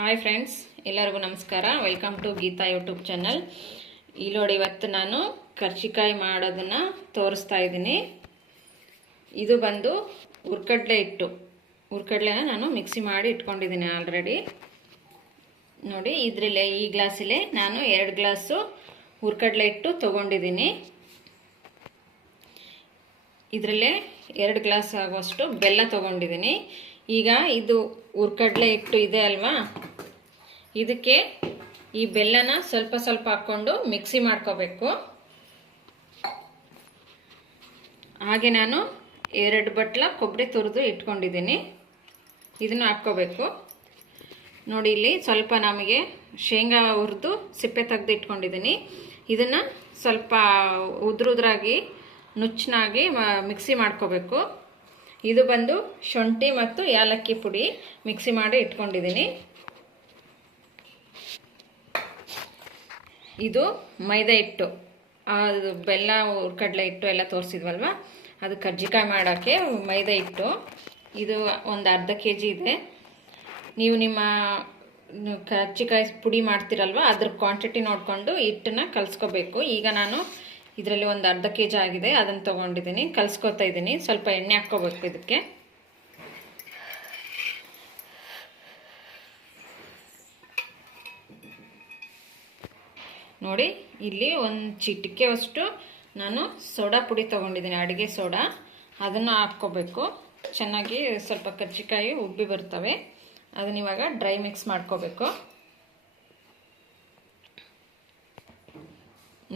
Hi friends ಎಲ್ಲರಿಗೂ ನಮಸ್ಕಾರ. Welcome to Geeta YouTube channel ಈ ನೋಡಿ ಇವತ್ತು ನಾನು ಕರ್ಚಿಕಾಯಿ ಮಾಡೋದನ್ನು ತೋರಿಸ್ತಾ ಇದ್ದೀನಿ. ಇದು ಬಂದು ಹುರ್ಕಡ್ಲೆ ಹಿಟ್ಟು. ಹುರ್ಕಡ್ಲೆನ ನಾನು ಮಿಕ್ಸಿ ಮಾಡಿ ಇಟ್ಕೊಂಡಿದ್ದೀನಿ ಆಲ್ರೆಡಿ ನೋಡಿ, ಇದರಲ್ಲೇ, ಈ ಗ್ಲಾಸಲ್ಲೇ ನಾನು ಎರಡು ಗ್ಲಾಸು ಹುರ್ಕಡ್ಲೆ ಹಿಟ್ಟು ತೊಗೊಂಡಿದ್ದೀನಿ. ಇದರಲ್ಲೇ ಎರಡು ಗ್ಲಾಸ್ ಆಗುವಷ್ಟು ಬೆಲ್ಲ ತೊಗೊಂಡಿದ್ದೀನಿ. ಈಗ ಇದು ಹುರ್ಕಡ್ಲೆ ಹಿಟ್ಟು ಇದೆ ಅಲ್ವಾ? ಇದಕ್ಕೆ ಈ ಬೆಲ್ಲನ ಸ್ವಲ್ಪ ಸ್ವಲ್ಪ ಹಾಕ್ಕೊಂಡು ಮಿಕ್ಸಿ ಮಾಡ್ಕೋಬೇಕು. ಹಾಗೆ ನಾನು ಎರಡು ಬಟ್ಲ ಕೊಬ್ಬರಿ ತುರಿದು ಇಟ್ಕೊಂಡಿದ್ದೀನಿ. ಇದನ್ನು ಹಾಕ್ಕೋಬೇಕು. ನೋಡಿ, ಇಲ್ಲಿ ಸ್ವಲ್ಪ ನಮಗೆ ಶೇಂಗಾ ಹುರಿದು ಸಿಪ್ಪೆ ತೆಗೆದು ಇಟ್ಕೊಂಡಿದ್ದೀನಿ. ಇದನ್ನು ಸ್ವಲ್ಪ ಉದ್ರುದ್ರಾಗಿ ನುಚ್ಚನಾಗಿ ಮಿಕ್ಸಿ ಮಾಡ್ಕೋಬೇಕು. ಇದು ಬಂದು ಶುಂಠಿ ಮತ್ತು ಏಲಕ್ಕಿ ಪುಡಿ ಮಿಕ್ಸಿ ಮಾಡಿ ಇಟ್ಕೊಂಡಿದ್ದೀನಿ. ಇದು ಮೈದಾ ಹಿಟ್ಟು. ಅದು ಬೆಲ್ಲ, ಕಡಲೆ ಹಿಟ್ಟು ಎಲ್ಲ ತೋರಿಸಿದ್ವಲ್ವ? ಅದು ಕಜ್ಜಿಕಾಯಿ ಮಾಡೋಕ್ಕೆ ಮೈದಾ ಹಿಟ್ಟು. ಇದು ಒಂದು ಅರ್ಧ ಕೆ ಜಿ ಇದೆ. ನೀವು ನಿಮ್ಮ ಕಜ್ಜಿಕಾಯಿ ಪುಡಿ ಮಾಡ್ತಿರಲ್ವ? ಅದ್ರ ಕ್ವಾಂಟಿಟಿ ನೋಡಿಕೊಂಡು ಹಿಟ್ಟನ್ನ ಕಲಿಸ್ಕೋಬೇಕು. ಈಗ ನಾನು ಇದರಲ್ಲಿ ಒಂದು ಅರ್ಧ ಕೆ ಜಿ ಆಗಿದೆ. ಅದನ್ನು ತೊಗೊಂಡಿದ್ದೀನಿ. ಕಲಿಸ್ಕೊತಾ ಇದ್ದೀನಿ. ಸ್ವಲ್ಪ ಎಣ್ಣೆ ಹಾಕ್ಕೋಬೇಕು ಇದಕ್ಕೆ. ನೋಡಿ, ಇಲ್ಲಿ ಒಂದು ಚಿಟಿಕೆಯಷ್ಟು ನಾನು ಸೋಡಾ ಪುಡಿ ತೊಗೊಂಡಿದ್ದೀನಿ, ಅಡುಗೆ ಸೋಡಾ. ಅದನ್ನು ಹಾಕ್ಕೋಬೇಕು. ಚೆನ್ನಾಗಿ ಸ್ವಲ್ಪ ಕರ್ಜಿಕಾಯಿ ಉಬ್ಬಿ ಬರ್ತವೆ. ಅದನ್ನ ಇವಾಗ ಡ್ರೈ ಮಿಕ್ಸ್ ಮಾಡ್ಕೋಬೇಕು.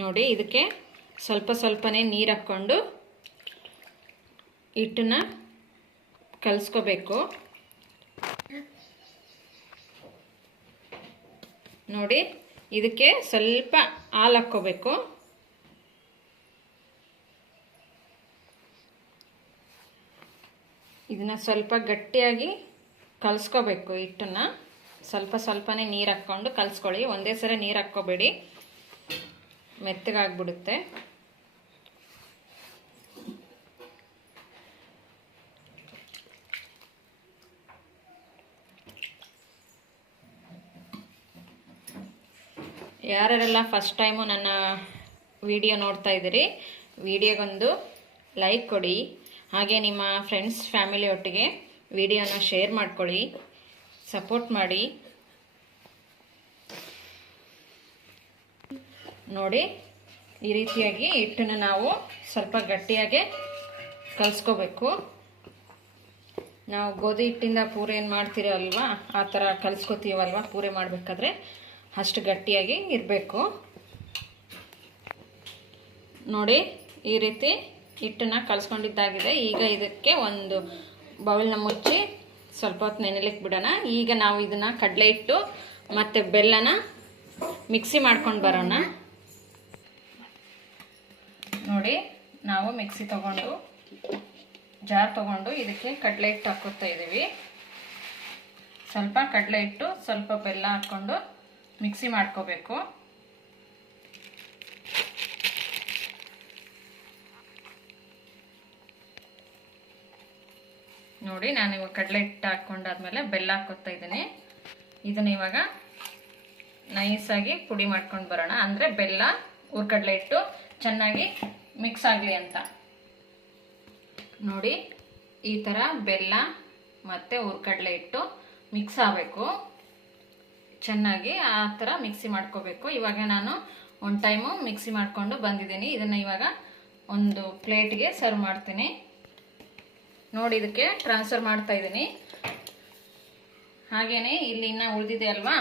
ನೋಡಿ, ಇದಕ್ಕೆ ಸ್ವಲ್ಪ ಸ್ವಲ್ಪನೇ ನೀರು ಹಾಕ್ಕೊಂಡು ಹಿಟ್ಟನ್ನ ಕಲಸ್ಕೋಬೇಕು. ನೋಡಿ ಇದಕ್ಕೆ ಸ್ವಲ್ಪ ಹಾಲು ಹಾಕ್ಕೋಬೇಕು. ಇದನ್ನ ಸ್ವಲ್ಪ ಗಟ್ಟಿಯಾಗಿ ಕಲಿಸ್ಕೋಬೇಕು ಹಿಟ್ಟನ್ನ. ಸ್ವಲ್ಪ ಸ್ವಲ್ಪನೇ ನೀರು ಹಾಕ್ಕೊಂಡು ಕಲಿಸ್ಕೊಳ್ಳಿ. ಒಂದೇ ಸರಿ ನೀರು ಹಾಕ್ಕೋಬೇಡಿ. ಮೆತ್ತಗಾಗ್ಬಿಡುತ್ತೆ. ಯಾರ್ಯಾರೆಲ್ಲ ಫಸ್ಟ್ ಟೈಮು ನನ್ನ ವಿಡಿಯೋ ನೋಡ್ತಾ ಇದ್ದೀರಿ ವಿಡಿಯೋಗೊಂದು ಲೈಕ್ ಕೊಡಿ. ಹಾಗೆ ನಿಮ್ಮ ಫ್ರೆಂಡ್ಸ್ ಫ್ಯಾಮಿಲಿ ಒಟ್ಟಿಗೆ ವಿಡಿಯೋನ ಶೇರ್ ಮಾಡ್ಕೊಳ್ಳಿ ಸಪೋರ್ಟ್ ಮಾಡಿ. ನೋಡಿ, ಈ ರೀತಿಯಾಗಿ ಹಿಟ್ಟನ್ನು ನಾವು ಸ್ವಲ್ಪ ಗಟ್ಟಿಯಾಗಿ ಕಲಿಸ್ಕೋಬೇಕು. ನಾವು ಗೋಧಿ ಹಿಟ್ಟಿಂದ ಪೂರಿ ಏನು ಮಾಡ್ತೀರಲ್ವಾ ಆ ಥರ ಕಲಿಸ್ಕೋತೀವಲ್ವ, ಪೂರೆ ಮಾಡಬೇಕಾದ್ರೆ. ಅಷ್ಟು ಗಟ್ಟಿಯಾಗಿ ಇರಬೇಕು. ನೋಡಿ, ಈ ರೀತಿ ಹಿಟ್ಟನ್ನು ಕಲಿಸ್ಕೊಂಡಿದ್ದಾಗಿದೆ. ಈಗ ಇದಕ್ಕೆ ಒಂದು ಬೌಲ್ನ ಮುಚ್ಚಿ ಸ್ವಲ್ಪ ಹೊತ್ತು ನೆನೆಲಿಕ್ಕೆ ಬಿಡೋಣ. ಈಗ ನಾವು ಇದನ್ನು ಕಡಲೆ ಹಿಟ್ಟು ಮತ್ತು ಬೆಲ್ಲನ ಮಿಕ್ಸಿ ಮಾಡ್ಕೊಂಡು ಬರೋಣ. ನೋಡಿ, ನಾವು ಮಿಕ್ಸಿ ತಗೊಂಡು, ಜಾರ್ ತಗೊಂಡು ಇದಕ್ಕೆ ಕಡಲೆ ಹಿಟ್ಟು ಹಾಕೋತಾ ಇದ್ದೀವಿ ಸ್ವಲ್ಪ ಕಡಲೆ ಹಿಟ್ಟು, ಸ್ವಲ್ಪ ಬೆಲ್ಲ ಹಾಕ್ಕೊಂಡು ಮಿಕ್ಸಿ ಮಾಡ್ಕೋಬೇಕು. ನೋಡಿ, ನಾನು ಇವಾಗ ಕಡಲೆ ಹಿಟ್ಟು ಹಾಕ್ಕೊಂಡಾದ್ಮೇಲೆ ಬೆಲ್ಲ ಹಾಕೋತಾ ಇದ್ದೀನಿ. ಇದನ್ನ ಇವಾಗ ನೈಸಾಗಿ ಪುಡಿ ಮಾಡ್ಕೊಂಡು ಬರೋಣ. ಅಂದರೆ ಬೆಲ್ಲ ಕಡಲೆ ಹಿಟ್ಟು ಚೆನ್ನಾಗಿ ಮಿಕ್ಸ್ ಆಗಲಿ ಅಂತ. ನೋಡಿ, ಈ ಥರ ಬೆಲ್ಲ ಮತ್ತು ಕಡಲೆ ಹಿಟ್ಟು ಮಿಕ್ಸ್ ಆಗಬೇಕು. ಚೆನ್ನಾಗಿ ಆ ಥರ ಮಿಕ್ಸಿ ಮಾಡ್ಕೋಬೇಕು. ಇವಾಗ ನಾನು ಒಂದು ಟೈಮು ಮಿಕ್ಸಿ ಮಾಡಿಕೊಂಡು ಬಂದಿದ್ದೀನಿ. ಇದನ್ನು ಇವಾಗ ಒಂದು ಪ್ಲೇಟ್ಗೆ ಸರ್ವ್ ಮಾಡ್ತೀನಿ. ನೋಡಿ ಇದಕ್ಕೆ ಟ್ರಾನ್ಸ್ಫರ್ ಮಾಡ್ತಾ ಇದ್ದೀನಿ. ಹಾಗೇ ಇಲ್ಲಿ ಇನ್ನೂ ಉಳಿದಿದೆ ಅಲ್ವಾ?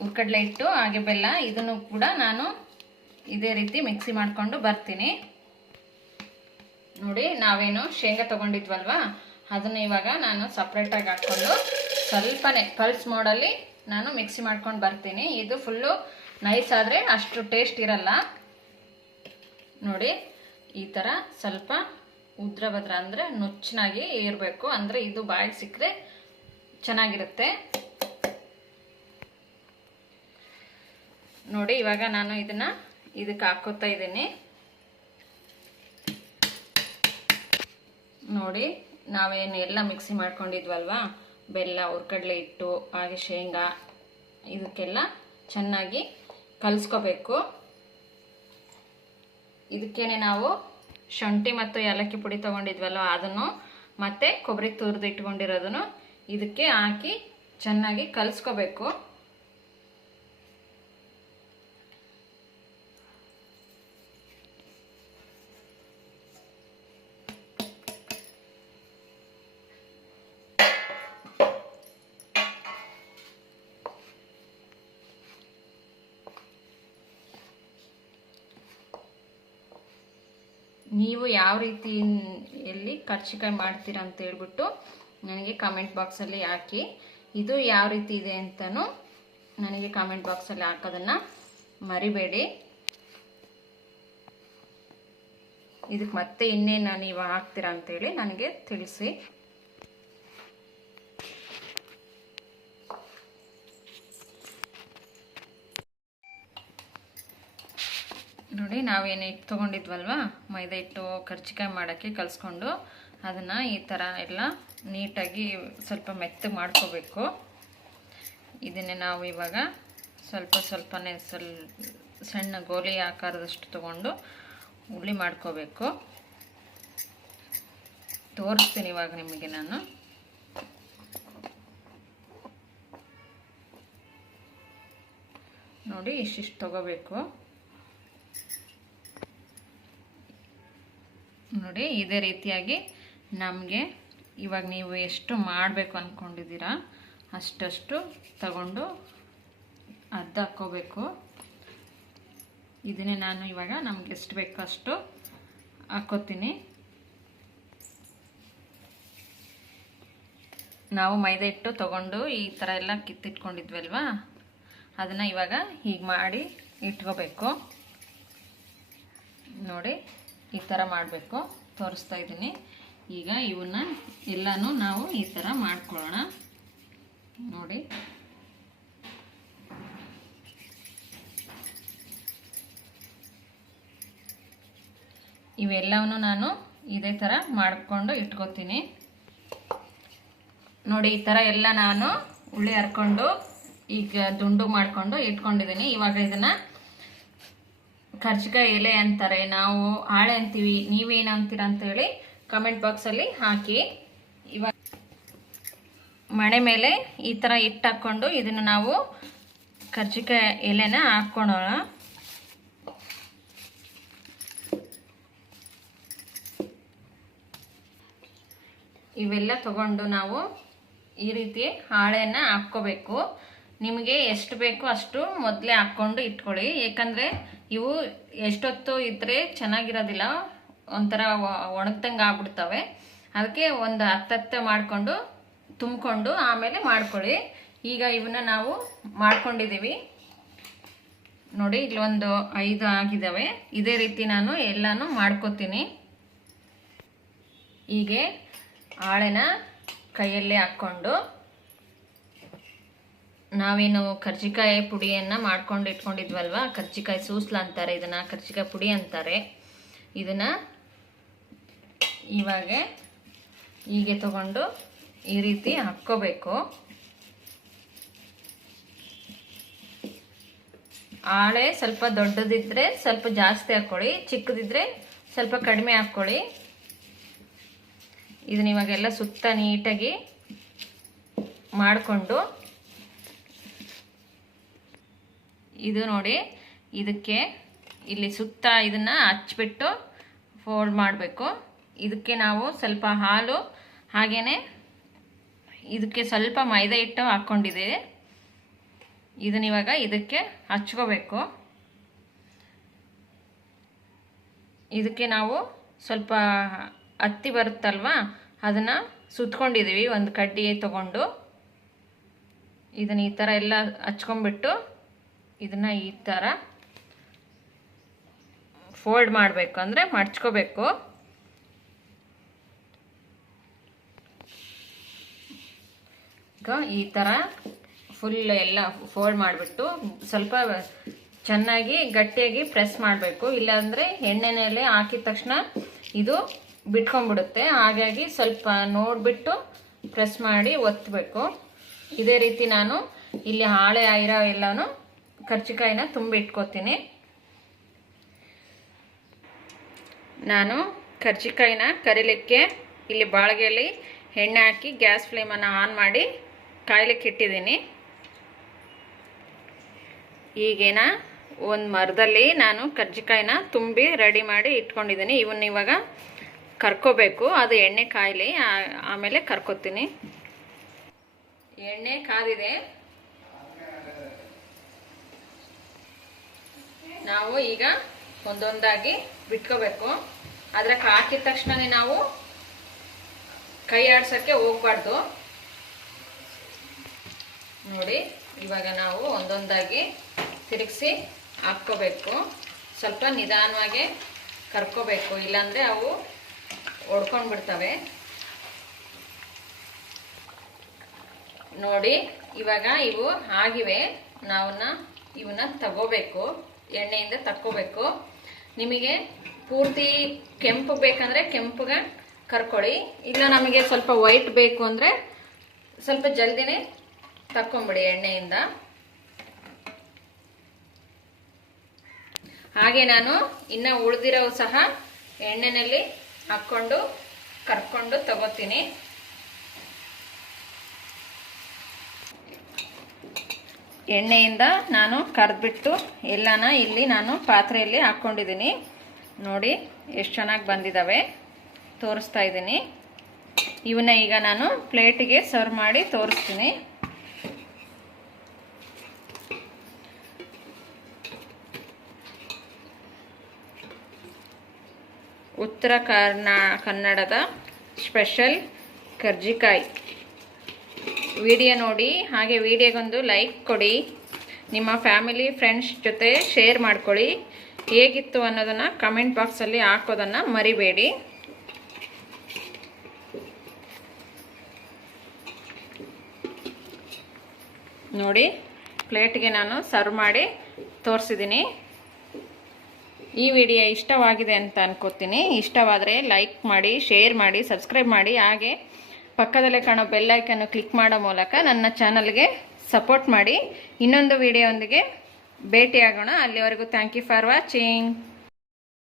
ಹುರ್ಕಡ್ಲೆ ಇಟ್ಟು ಹಾಗೆ ಬೆಲ್ಲ, ಇದನ್ನು ಕೂಡ ನಾನು ಇದೇ ರೀತಿ ಮಿಕ್ಸಿ ಮಾಡಿಕೊಂಡು ಬರ್ತೀನಿ. ನೋಡಿ, ನಾವೇನು ಶೇಂಗಾ ತೊಗೊಂಡಿದ್ವಲ್ವಾ? ಅದನ್ನು ಇವಾಗ ನಾನು ಸಪ್ರೇಟಾಗಿ ಹಾಕ್ಕೊಂಡು ಸ್ವಲ್ಪನೇ ಪಲ್ಸ್ ಮೋಡಲ್ಲಿ ನಾನು ಮಿಕ್ಸಿ ಮಾಡ್ಕೊಂಡು ಬರ್ತೀನಿ. ಇದು ಫುಲ್ಲು ನೈಸ್ ಆದರೆ ಅಷ್ಟು ಟೇಸ್ಟ್ ಇರಲ್ಲ. ನೋಡಿ, ಈ ಥರ ಸ್ವಲ್ಪ ಉದ್ರ ಭದ್ರ ಅಂದರೆ ನುಚ್ಚನಾಗಿ ಇರಬೇಕು ಅಂದರೆ ಇದು ಬಾಯಿಗೆ ಸಿಕ್ಕರೆ ಚೆನ್ನಾಗಿರುತ್ತೆ. ನೋಡಿ, ಇವಾಗ ನಾನು ಇದನ್ನು ಇದಕ್ಕೆ ಹಾಕೋತಾ ಇದ್ದೀನಿ. ನೋಡಿ, ನಾವೇನು ಎಲ್ಲ ಮಿಕ್ಸಿ ಮಾಡ್ಕೊಂಡಿದ್ವಲ್ವಾ? ಬೆಲ್ಲ, ಹುರ್ಕಡಲೆ ಹಿಟ್ಟು, ಹಾಗೆ ಶೇಂಗಾ, ಇದಕ್ಕೆಲ್ಲ ಚೆನ್ನಾಗಿ ಕಲಿಸ್ಕೋಬೇಕು. ಇದಕ್ಕೇನೆ ನಾವು ಶುಂಠಿ ಮತ್ತು ಏಲಕ್ಕಿ ಪುಡಿ ತೊಗೊಂಡಿದ್ವಲ್ಲ, ಅದನ್ನು ಮತ್ತು ಕೊಬ್ಬರಿ ತುರಿದು ಇಟ್ಕೊಂಡಿರೋದನ್ನು ಇದಕ್ಕೆ ಹಾಕಿ ಚೆನ್ನಾಗಿ ಕಲಿಸ್ಕೋಬೇಕು. ನೀವು ಯಾವ ರೀತಿ ಎಲ್ಲಿ ಕರ್ಚಿಕಾಯಿ ಮಾಡ್ತೀರಾ ಅಂತ ಹೇಳ್ಬಿಟ್ಟು ನನಗೆ ಕಾಮೆಂಟ್ ಬಾಕ್ಸಲ್ಲಿ ಹಾಕಿ. ಇದು ಯಾವ ರೀತಿ ಇದೆ ಅಂತಲೂ ನನಗೆ ಕಾಮೆಂಟ್ ಬಾಕ್ಸಲ್ಲಿ ಹಾಕೋದನ್ನು ಮರಿಬೇಡಿ. ಇದಕ್ಕೆ ಮತ್ತೆ ಇನ್ನೇನು ನೀವು ಹಾಕ್ತೀರಾ ಅಂತೇಳಿ ನನಗೆ ತಿಳಿಸಿ. ನೋಡಿ, ನಾವೇನು ಹಿಟ್ಟು ತೊಗೊಂಡಿದ್ವಲ್ವ? ಮೈದಾ ಹಿಟ್ಟು ಕರ್ಚಿಕಾಯಿ ಮಾಡೋಕ್ಕೆ ಕಲಿಸ್ಕೊಂಡು ಅದನ್ನು ಈ ಥರ ಎಲ್ಲ ನೀಟಾಗಿ ಸ್ವಲ್ಪ ಮೆತ್ತಗೆ ಮಾಡ್ಕೋಬೇಕು. ಇದನ್ನೇ ನಾವು ಇವಾಗ ಸ್ವಲ್ಪ ಸ್ವಲ್ಪನೇ ಸ್ವಲ್ ಸಣ್ಣ ಗೋಲಿ ಆಕಾರದಷ್ಟು ತೊಗೊಂಡು ಉಳ್ಳಿ ಮಾಡ್ಕೋಬೇಕು. ತೋರಿಸ್ತೀನಿ ಇವಾಗ ನಿಮಗೆ ನಾನು. ನೋಡಿ ಇಷ್ಟಿಷ್ಟು ತಗೋಬೇಕು. ನೋಡಿ, ಇದೇ ರೀತಿಯಾಗಿ ನಮಗೆ ಇವಾಗ ನೀವು ಎಷ್ಟು ಮಾಡಬೇಕು ಅಂದ್ಕೊಂಡಿದ್ದೀರಾ ಅಷ್ಟಷ್ಟು ತಗೊಂಡು ಅರ್ಧ ಹಾಕ್ಕೋಬೇಕು. ಇದನ್ನೇ ನಾನು ಇವಾಗ ನಮ್ಗೆ ಎಷ್ಟು ಬೇಕೋ ಅಷ್ಟು ಹಾಕ್ಕೋತೀನಿ. ನಾವು ಮೈದಾ ಹಿಟ್ಟು ತೊಗೊಂಡು ಈ ಥರ ಎಲ್ಲ ಕಿತ್ತಿಟ್ಕೊಂಡಿದ್ವಲ್ವಾ, ಅದನ್ನು ಇವಾಗ ಹೀಗೆ ಮಾಡಿ ಇಟ್ಕೋಬೇಕು. ನೋಡಿ ಈ ಥರ ಮಾಡಬೇಕು. ತೋರಿಸ್ತಾ ಇದ್ದೀನಿ. ಈಗ ಇವನ್ನ ಎಲ್ಲನೂ ನಾವು ಈ ಥರ ಮಾಡ್ಕೊಳ್ಳೋಣ. ನೋಡಿ. ಇವೆಲ್ಲವನ್ನು ನಾನು ಇದೇ ಥರ ಮಾಡಿಕೊಂಡು ಇಟ್ಕೋತೀನಿ. ನೋಡಿ, ಈ ಥರ ಎಲ್ಲ ನಾನು ಉಳ್ಳಿ ಹರ್ಕೊಂಡು ಈಗ ದುಂಡು ಮಾಡಿಕೊಂಡು ಇಟ್ಕೊಂಡಿದ್ದೀನಿ. ಇವಾಗ ಇದನ್ನು ಕರ್ಜಿಕಾಯಿ ಎಲೆ ಅಂತಾರೆ, ನಾವು ಹಾಳೆ ಅಂತೀವಿ ನೀವೇನು ಅಂತೀರ ಅಂತೇಳಿ ಕಮೆಂಟ್ ಬಾಕ್ಸಲ್ಲಿ ಹಾಕಿ. ಇವಾಗ ಮಣೆ ಮೇಲೆ ಈ ಥರ ಇಟ್ಟು ಹಾಕ್ಕೊಂಡು ಇದನ್ನು ನಾವು ಕರ್ಜಿಕಾಯಿ ಎಲೆನ ಹಾಕ್ಕೊಳೋಣ. ಇವೆಲ್ಲ ತಗೊಂಡು ನಾವು ಈ ರೀತಿ ಹಾಳೆನ ಹಾಕ್ಕೋಬೇಕು. ನಿಮಗೆ ಎಷ್ಟು ಬೇಕೋ ಅಷ್ಟು ಮೊದಲೇ ಹಾಕ್ಕೊಂಡು ಇಟ್ಕೊಳ್ಳಿ. ಯಾಕಂದರೆ ಇವು ಎಷ್ಟೊತ್ತು ಇದ್ರೆ ಚೆನ್ನಾಗಿರೋದಿಲ್ಲ. ಒಂಥರ ಒಣಗ್ದಂಗೆ ಆಗ್ಬಿಡ್ತವೆ. ಅದಕ್ಕೆ ಒಂದು ಹತ್ತತ್ತೆ ಮಾಡಿಕೊಂಡು ತುಂಬಿಕೊಂಡು ಆಮೇಲೆ ಮಾಡ್ಕೊಳ್ಳಿ. ಈಗ ಇವನ್ನ ನಾವು ಮಾಡ್ಕೊಂಡಿದ್ದೀವಿ ನೋಡಿ ಇಲ್ಲೊಂದು ಐದು ಆಗಿದ್ದಾವೆ ಇದೇ ರೀತಿ ನಾನು ಎಲ್ಲನೂ ಮಾಡ್ಕೋತೀನಿ. ಹೀಗೆ ಹಾಳೆನ ಕೈಯಲ್ಲೇ ಹಾಕ್ಕೊಂಡು ನಾವೇನು ಕರ್ಜಿಕಾಯಿ ಪುಡಿಯನ್ನು ಮಾಡ್ಕೊಂಡು ಇಟ್ಕೊಂಡಿದ್ವಲ್ವ? ಕರ್ಜಿಕಾಯಿ ಸೂಸ್ಲ ಅಂತಾರೆ ಇದನ್ನು, ಕರ್ಜಿಕಾಯಿ ಪುಡಿ ಅಂತಾರೆ. ಇದನ್ನು ಇವಾಗ ಹೀಗೆ ತಗೊಂಡು ಈ ರೀತಿ ಹಾಕ್ಕೋಬೇಕು. ಆಳೆ ಸ್ವಲ್ಪ ದೊಡ್ಡದಿದ್ರೆ ಸ್ವಲ್ಪ ಜಾಸ್ತಿ ಹಾಕ್ಕೊಳ್ಳಿ, ಚಿಕ್ಕದಿದ್ರೆ ಸ್ವಲ್ಪ ಕಡಿಮೆ ಹಾಕ್ಕೊಳ್ಳಿ. ಇದನ್ನ ಇವಾಗೆಲ್ಲ ಸುತ್ತ ನೀಟಾಗಿ ಮಾಡಿಕೊಂಡು ಇದು ನೋಡಿ, ಇದಕ್ಕೆ ಇಲ್ಲಿ ಸುತ್ತ ಇದನ್ನು ಹಚ್ಬಿಟ್ಟು ಫೋಲ್ಡ್ ಮಾಡಬೇಕು. ಇದಕ್ಕೆ ನಾವು ಸ್ವಲ್ಪ ಹಾಲು ಹಾಗೇ ಇದಕ್ಕೆ ಸ್ವಲ್ಪ ಮೈದಾ ಹಿಟ್ಟು ಹಾಕ್ಕೊಂಡಿದ್ದೀವಿ ಇದನ್ನಿವಾಗ ಇದಕ್ಕೆ ಹಚ್ಕೋಬೇಕು. ಇದಕ್ಕೆ ನಾವು ಸ್ವಲ್ಪ ಹತ್ತಿ ಬರುತ್ತಲ್ವಾ, ಅದನ್ನು ಸುತ್ಕೊಂಡಿದ್ದೀವಿ, ಒಂದು ಕಡ್ಡಿ ತಗೊಂಡು. ಇದನ್ನು ಈ ಥರ ಎಲ್ಲ ಹಚ್ಕೊಂಡ್ಬಿಟ್ಟು ಇದನ್ನು ಈ ಥರ ಫೋಲ್ಡ್ ಮಾಡಬೇಕು ಅಂದರೆ ಮಡ್ಚ್ಕೋಬೇಕು ಈಗ ಈ ಥರ ಫುಲ್ ಎಲ್ಲ ಫೋಲ್ಡ್ ಮಾಡಿಬಿಟ್ಟು ಸ್ವಲ್ಪ ಚೆನ್ನಾಗಿ ಗಟ್ಟಿಯಾಗಿ ಪ್ರೆಸ್ ಮಾಡಬೇಕು. ಇಲ್ಲಾಂದರೆ ಎಣ್ಣೆನೆಲೆ ಹಾಕಿದ ತಕ್ಷಣ ಇದು ಬಿಟ್ಕೊಂಡ್ಬಿಡುತ್ತೆ. ಹಾಗಾಗಿ ಸ್ವಲ್ಪ ನೋಡಿಬಿಟ್ಟು ಪ್ರೆಸ್ ಮಾಡಿ ಒತ್ತಬೇಕು ಇದೇ ರೀತಿ ನಾನು ಇಲ್ಲಿ ಹಾಳೆ ಆಗಿರೋ ಎಲ್ಲನೂ ಕರ್ಜಿಕಾಯಿನ ತುಂಬಿ ಇಟ್ಕೋತೀನಿ ನಾನು ಕರ್ಜಿಕಾಯಿನ ಕರಿಲಿಕ್ಕೆ ಇಲ್ಲಿ ಬಾಳಿಗೆಯಲ್ಲಿ ಎಣ್ಣೆ ಹಾಕಿ ಗ್ಯಾಸ್ ಫ್ಲೇಮನ್ನು ಆನ್ ಮಾಡಿ ಕಾಯ್ಲಿಕ್ಕೆ ಇಟ್ಟಿದ್ದೀನಿ. ಈಗೇನ ಒಂದು ಮರದಲ್ಲಿ ನಾನು ಕರ್ಜಿಕಾಯಿನ ತುಂಬಿ ರೆಡಿ ಮಾಡಿ ಇಟ್ಕೊಂಡಿದ್ದೀನಿ. ಇವನ್ನ ಇವಾಗ ಕರ್ಕೋಬೇಕು. ಅದು ಎಣ್ಣೆ ಕಾಯಲಿ ಆಮೇಲೆ ಕರ್ಕೋತೀನಿ. ಎಣ್ಣೆ ಕಾದಿದೆ. ನಾವು ಈಗ ಒಂದೊಂದಾಗಿ ಬಿಟ್ಕೋಬೇಕು. ಅದ್ರಾಗ ಹಾಕಿದ ತಕ್ಷಣನೇ ನಾವು ಕೈ ಆಡ್ಸೋಕ್ಕೆ ಹೋಗ್ಬಾರ್ದು. ನೋಡಿ, ಇವಾಗ ನಾವು ಒಂದೊಂದಾಗಿ ತಿರುಗಿಸಿ ಹಾಕ್ಕೋಬೇಕು. ಸ್ವಲ್ಪ ನಿಧಾನವಾಗಿ ಕರ್ಕೋಬೇಕು, ಇಲ್ಲಾಂದರೆ ಅವು ಒಡ್ಕೊಂಡು ಬಿಡ್ತವೆ ನೋಡಿ, ಇವಾಗ ಇವು ಆಗಿವೆ. ನಾವನ್ನ ಇವನ್ನ ತಗೋಬೇಕು. ಎಣ್ಣೆಯಿಂದ ತಕ್ಕೋಬೇಕು ನಿಮಗೆ ಪೂರ್ತಿ ಕೆಂಪು ಬೇಕಂದ್ರೆ ಕೆಂಪುಗೆ ಕರ್ಕೊಳ್ಳಿ. ಇಲ್ಲ ನಮಗೆ ಸ್ವಲ್ಪ ವೈಟ್ ಬೇಕು ಅಂದರೆ ಸ್ವಲ್ಪ ಜಲ್ದಿನೇ ತಕ್ಕೊಂಬಿಡಿ ಎಣ್ಣೆಯಿಂದ. ಹಾಗೆ ನಾನು ಇನ್ನು ಉಳಿದಿರೋ ಸಹ ಎಣ್ಣೆನಲ್ಲಿ ಹಾಕ್ಕೊಂಡು, ಕರ್ಕೊಂಡು ತಗೋತೀನಿ. ಎಣ್ಣೆಯಿಂದ ನಾನು ಕರೆದ್ಬಿಟ್ಟು ಎಲ್ಲನ ಇಲ್ಲಿ ನಾನು ಪಾತ್ರೆಯಲ್ಲಿ ಹಾಕ್ಕೊಂಡಿದ್ದೀನಿ. ನೋಡಿ, ಎಷ್ಟು ಚೆನ್ನಾಗಿ ಬಂದಿದ್ದಾವೆ ತೋರಿಸ್ತಾ ಇದ್ದೀನಿ. ಇವನ್ನ ಈಗ ನಾನು ಪ್ಲೇಟಿಗೆ ಸರ್ವ್ ಮಾಡಿ ತೋರಿಸ್ತೀನಿ. ಉತ್ತರ ಕರ್ನಾ ಕನ್ನಡದ ಸ್ಪೆಷಲ್ ಕರ್ಜಿಕಾಯಿ. ವಿಡಿಯೋ ನೋಡಿ, ಹಾಗೆ ವಿಡಿಯೋಗೊಂದು ಲೈಕ್ ಕೊಡಿ. ನಿಮ್ಮ ಫ್ಯಾಮಿಲಿ, ಫ್ರೆಂಡ್ಸ್ ಜೊತೆ ಶೇರ್ ಮಾಡ್ಕೊಳ್ಳಿ. ಹೇಗಿತ್ತು ಅನ್ನೋದನ್ನು ಕಮೆಂಟ್ ಬಾಕ್ಸಲ್ಲಿ ಹಾಕೋದನ್ನು ಮರಿಬೇಡಿ. ನೋಡಿ, ಪ್ಲೇಟ್ಗೆ ನಾನು ಸರ್ವ್ ಮಾಡಿ ತೋರಿಸಿದ್ದೀನಿ. ಈ ವಿಡಿಯೋ ಇಷ್ಟವಾಗಿದೆ ಅಂತ ಅನ್ಕೋತೀನಿ. ಇಷ್ಟವಾದರೆ ಲೈಕ್ ಮಾಡಿ, ಶೇರ್ ಮಾಡಿ, ಸಬ್ಸ್ಕ್ರೈಬ್ ಮಾಡಿ. ಹಾಗೆ ಪಕ್ಕದಲ್ಲೇ ಕಾಣೋ ಬೆಲ್ಲೈಕನ್ನು ಕ್ಲಿಕ್ ಮಾಡೋ ಮೂಲಕ ನನ್ನ ಚಾನಲ್ಗೆ ಸಪೋರ್ಟ್ ಮಾಡಿ. ಇನ್ನೊಂದು ವಿಡಿಯೋದೊಂದಿಗೆ ಭೇಟಿಯಾಗೋಣ. ಅಲ್ಲಿವರೆಗೂ ಥ್ಯಾಂಕ್ ಯು ಫಾರ್ ವಾಚಿಂಗ್